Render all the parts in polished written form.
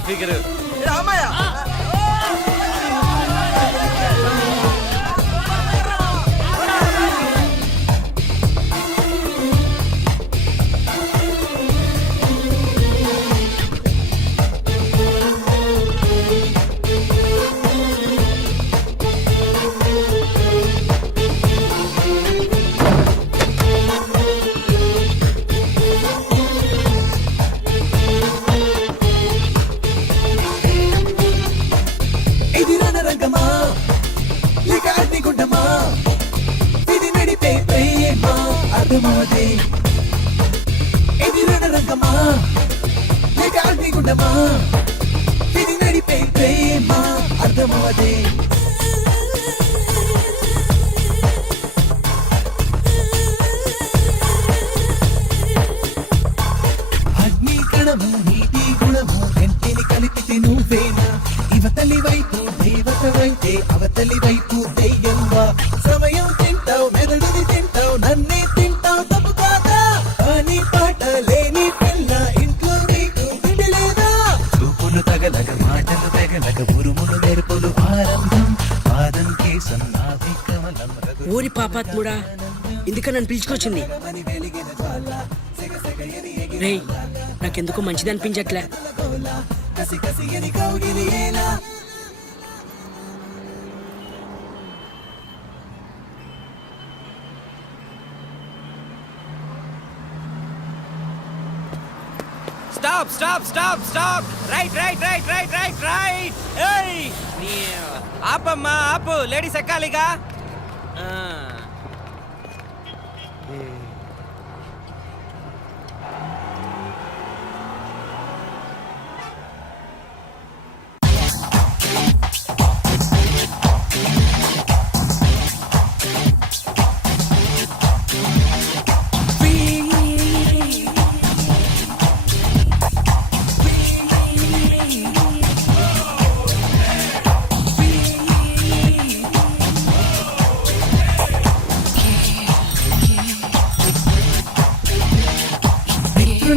Figure. Ramayya అగ్ని కణము నీటి గుణము రెంటిని కలిపితే నువ్వేనా ఇవతలి వైపు దేవతవైతే అవతలి వైపు దెయ్యంగా సమయం తింటావు మెదడుని తింటావు నన్నే తింటావు తప్పు కాదా అని పాట లేని పిల్ల ఇంట్లో నీకు తిండి లేదా చూపులు తగలగ మాటలు తెగలగ ఉరుములు మెరుపులు ఆరంభం పాదం కేసం నాభి కమలం ఊరి పాపాత్ముడా ఎందుక నన్ను పిలుచుకొచ్చింది రేయ్ నాకెందుకో మంచిది అనిపించట్లే కసి కసి అని కౌగిలి ఎలా stop stop stop stop right right right right right right ఏయ్ నీ ఆపమ్మా ఆపు లేడీస్ ఎక్కాలిగా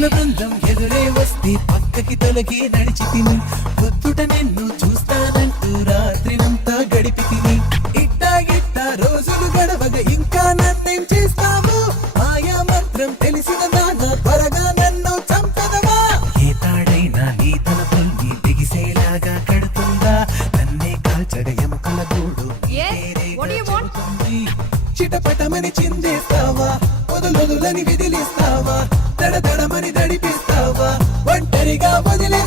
బృందం ఎదురే వస్తే పక్కకి తొలగి నడిచి తిని పొద్దుట నిన్ను చూస్తానంటూ రాత్రినంతా గడిపి తిని ఇట్టా గిట్టా రోజులు గడవగా ఇంకా నన్నేం చేస్తావు ఆయా మాత్రం తెలిసిన నాన్న త్వరగా నన్ను చంపదవా ఏ తాడైనా నీ తలపుల్ని బిగిసేలాగా కడుతుందా నన్నే కాల్చగ ఎముకల గూడు చిటపటమని చిందేస్తావా వదులని విదిలిస్తావా దడదడమని దడిపిస్తావా ఒంటరిగా వదిలే